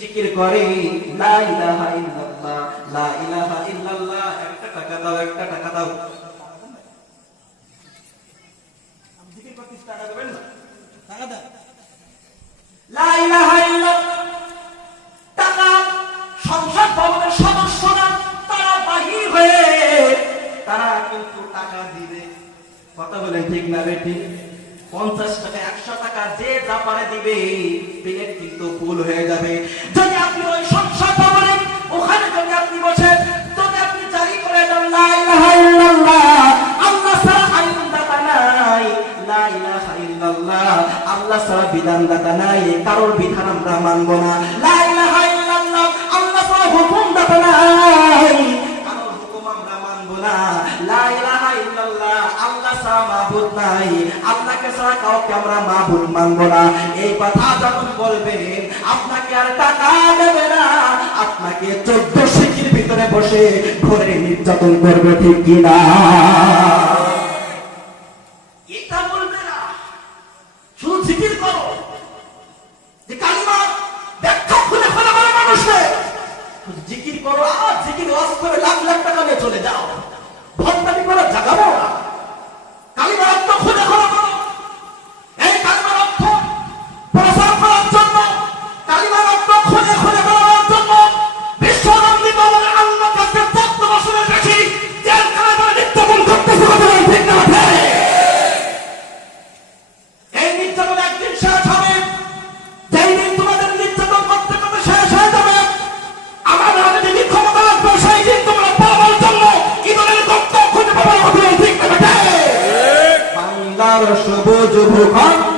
জিকির করে লা ইলাহা ইল্লাল্লাহ লা ইলাহা ইল্লাল্লাহ একটা টাকা দাও একটা টাকা দাও। দেবেন? না টাকা দাও। আল্লাহ ছাড়া আইনদাতা নাই। বিধানদাতা নাই। কারোর বিধান আমরা মানব না। লা ইলাহা নাই। ছাড়া মাবুদ নাই। আল্লাহকে ছাড়া কাউকে আমরা মাবুদ মানব না। এই কথা যখন বলবেন, আপনাকে আর টাকা দেবে না। আপনাকে চোদ্দ সিটির ভিতরে বসে ঘরে নির্যাতন করবে ঠিক কিনা? জিকির করো। যে জিকির করো, আর জিকির ওয়াজ করে লাখ লাখ টাকা সবুজ ভূখণ্ড